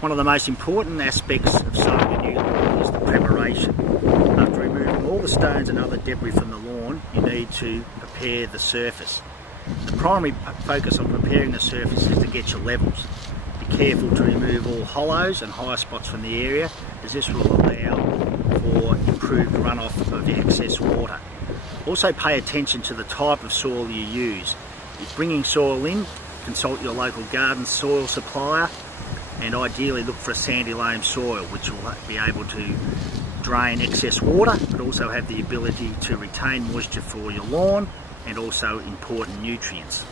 One of the most important aspects of sowing a new lawn is the preparation. After removing all the stones and other debris from the lawn, you need to prepare the surface. The primary focus on preparing the surface is to get your levels. Be careful to remove all hollows and high spots from the area, as this will allow for improved runoff of the excess water. Also pay attention to the type of soil you use. If bringing soil in, consult your local garden soil supplier, and ideally look for a sandy loam soil which will be able to drain excess water but also have the ability to retain moisture for your lawn and also important nutrients.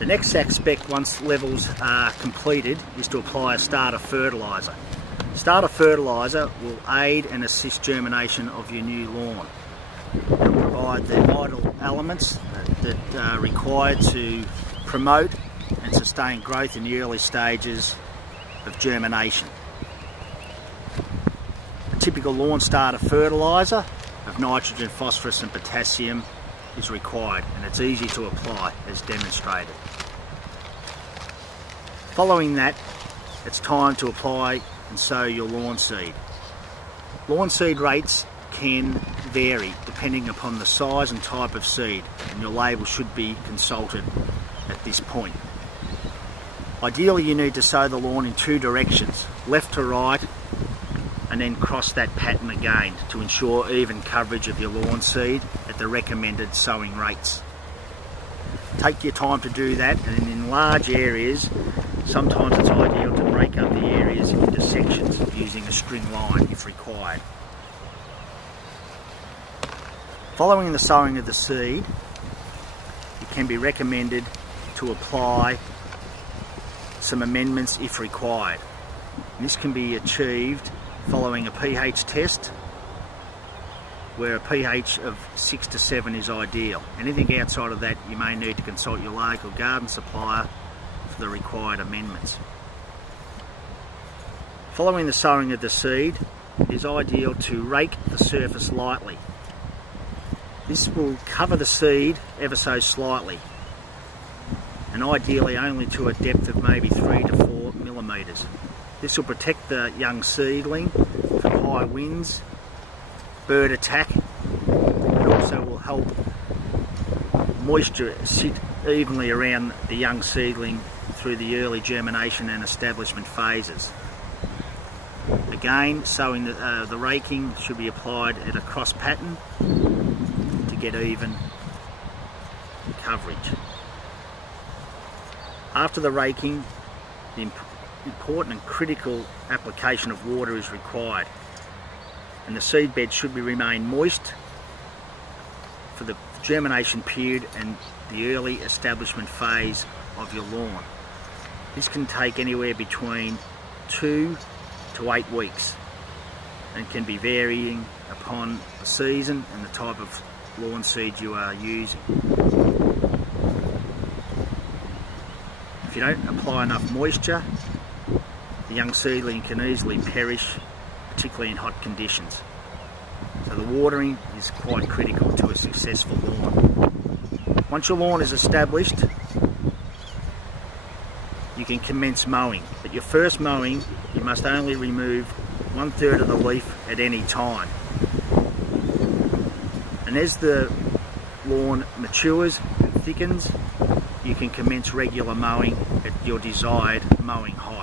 The next aspect, once levels are completed, is to apply a starter fertiliser. Starter fertiliser will aid and assist germination of your new lawn. It will provide the vital elements that are required to promote and sustain growth in the early stages of germination. A typical lawn starter fertiliser of nitrogen, phosphorus and potassium is required, and it's easy to apply as demonstrated. Following that, it's time to apply and sow your lawn seed. Lawn seed rates can vary depending upon the size and type of seed, and your label should be consulted at this point. Ideally, you need to sow the lawn in two directions, left to right, and then cross that pattern again to ensure even coverage of your lawn seed at the recommended sowing rates. Take your time to do that, and in large areas sometimes it's ideal to break up the areas into sections using a string line if required. Following the sowing of the seed, it can be recommended to apply some amendments if required. And this can be achieved following a pH test, where a pH of 6 to 7 is ideal. Anything outside of that, you may need to consult your local garden supplier for the required amendments. Following the sowing of the seed, it is ideal to rake the surface lightly. This will cover the seed ever so slightly, and ideally only to a depth of maybe 3 to 4 millimetres. This will protect the young seedling from high winds, bird attack. It also will help moisture sit evenly around the young seedling through the early germination and establishment phases. Again, sowing the raking should be applied at a cross pattern to get even coverage. After the raking, the important and critical application of water is required, and the seed bed should remain moist for the germination period and the early establishment phase of your lawn. This can take anywhere between 2 to 8 weeks and can be varying upon the season and the type of lawn seed you are using. If you don't apply enough moisture, the young seedling can easily perish, particularly in hot conditions. So the watering is quite critical to a successful lawn. Once your lawn is established, you can commence mowing, but your first mowing you must only remove 1/3 of the leaf at any time. And as the lawn matures and thickens, you can commence regular mowing at your desired mowing height.